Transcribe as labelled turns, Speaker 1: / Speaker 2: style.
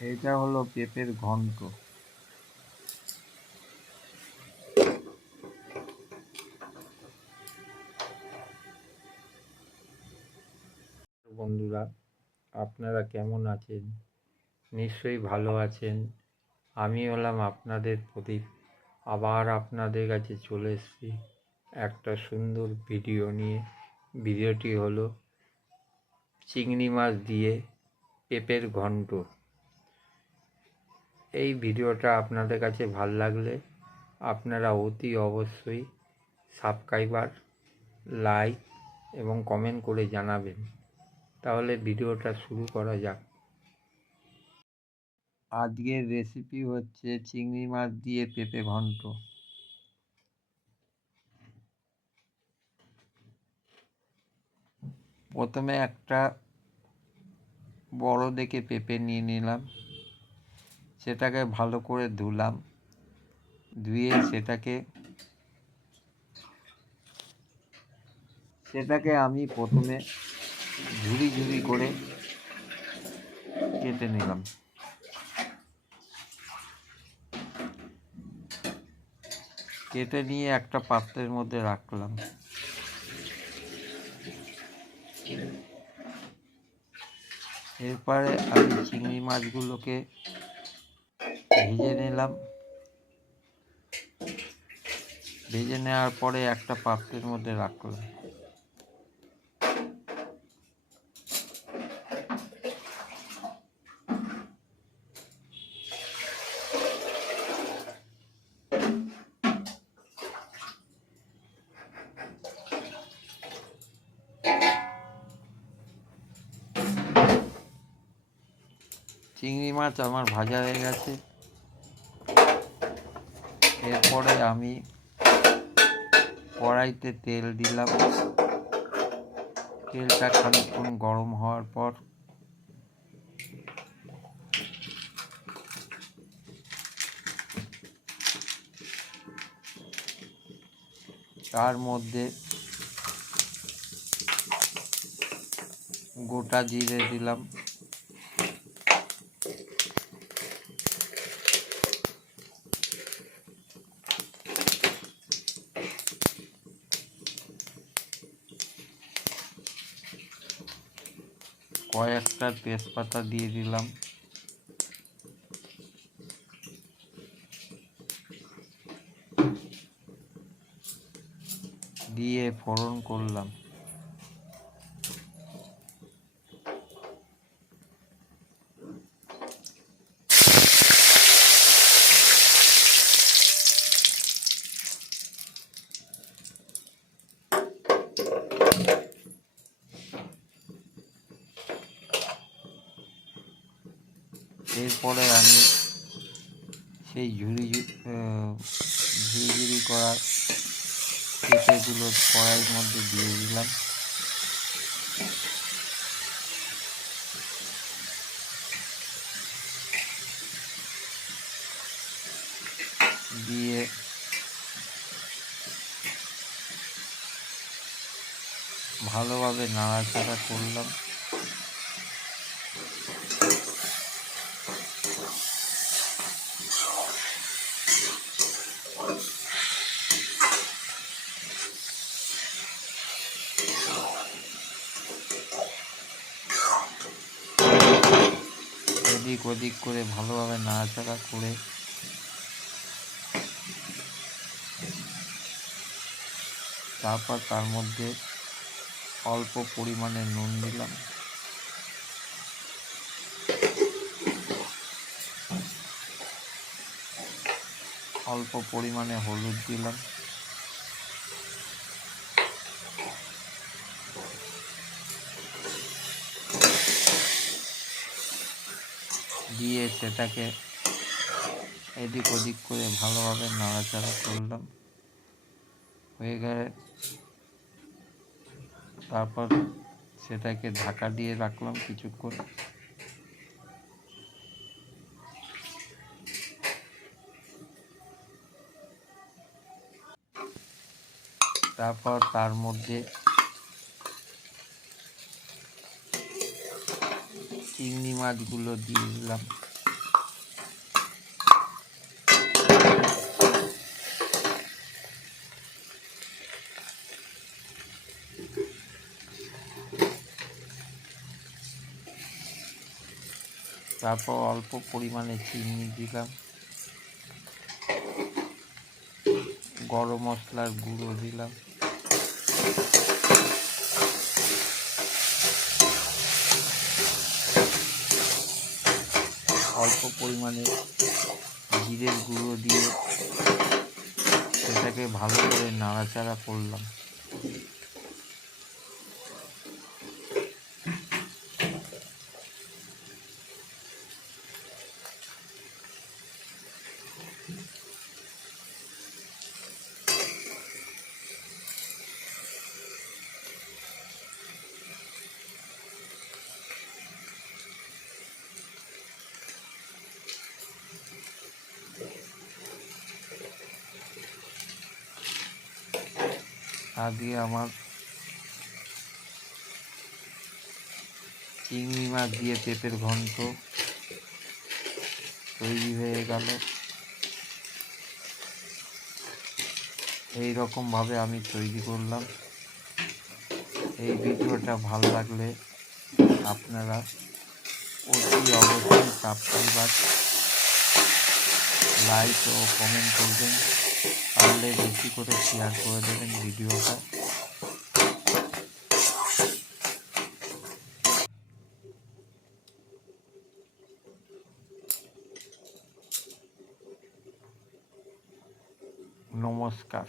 Speaker 1: এটা হলো পেঁপের ঘন্ট। বন্ধুরা, আপনারা কেমন আছেন? নিশ্চয়ই ভালো আছেন। আমি হলাম আপনাদের প্রদীপ। আবার আপনাদের কাছে চলে এসেছি একটা সুন্দর ভিডিও নিয়ে। ভিডিওটি হলো চিংড়ি মাছ দিয়ে পেঁপের ঘন্ট। এই ভিডিওটা আপনাদের কাছে ভালো লাগলে আপনারা অতি অবশ্যই সাবস্ক্রাইবার, লাইক এবং কমেন্ট করে জানাবেন। তাহলে ভিডিওটা শুরু করা যাক। আজকের রেসিপি হচ্ছে চিংড়ি মাছ দিয়ে পেঁপে ঘন্ট। প্রথমে একটা বড় দেখে পেঁপে নিয়ে নিলাম। সেটাকে ভালো করে ধুলাম। ধুয়ে সেটাকে সেটাকে আমি প্রথমে ঝুড়ি ঝুড়ি করে কেটে নিলাম। কেটে নিয়ে একটা পাত্রের মধ্যে রাখলাম। এরপরে আমি চিংড়ি মাছগুলোকে ভেজে নিলাম। ভেজে নেওয়ার পরে একটা পাত্রের মধ্যে রাখলাম। চিংড়ি মাছ আমার ভাজা হয়ে গেছে। এরপরে আমি কড়াইতে তেল দিলাম। তেলটা খানিকক্ষণ গরম হওয়ার পর তার মধ্যে গোটা জিরে দিলাম। কয়েকটা তেজপাতা দিয়ে দিলাম। দিয়ে ফোড়ন করলাম। এরপরে আমি সেই ঝুড়ি ঝুড়ি ঝুড়ি করা পেঁপেগুলো কড়াইয়ের মধ্যে দিয়ে দিলাম। দিয়ে ভালোভাবে নাড়াচাড়া করলাম। এদিক ওদিক করে ভালোভাবে নাড়াচাড়া করে তারপর তার মধ্যে অল্প পরিমাণে নুন দিলাম। অল্প পরিমাণে হলুদ দিলাম। দিয়ে সেটাকে এদিক ওদিক করে ভালোভাবে নাড়াচাড়া করলাম। হয়ে গেলে তারপর সেটাকে ঢাকা দিয়ে রাখলাম কিছুক্ষণ। তারপর তার মধ্যে চিংড়ি মাছগুলো দিয়ে দিলাম। তারপর অল্প পরিমাণে চিংড়ি দিলাম। গরম মশলার গুঁড়ো দিলাম। অল্প পরিমাণে জিরের গুঁড়ো দিয়ে সেটাকে ভালো করে নাড়াচাড়া করলাম। দিয়ে আমার চিংড়ি মাছ দিয়ে পেঁপের ঘন্ট তৈরি হয়ে গেল। এই রকমভাবে আমি তৈরি করলাম। এই ভিডিওটা ভালো লাগলে আপনারা অতি অবশ্যই সাবস্ক্রাইবার লাইক ও কমেন্ট করবেন। পারলে বেশি করে শেয়ার করে দেবেন ভিডিওটা নমস্কার।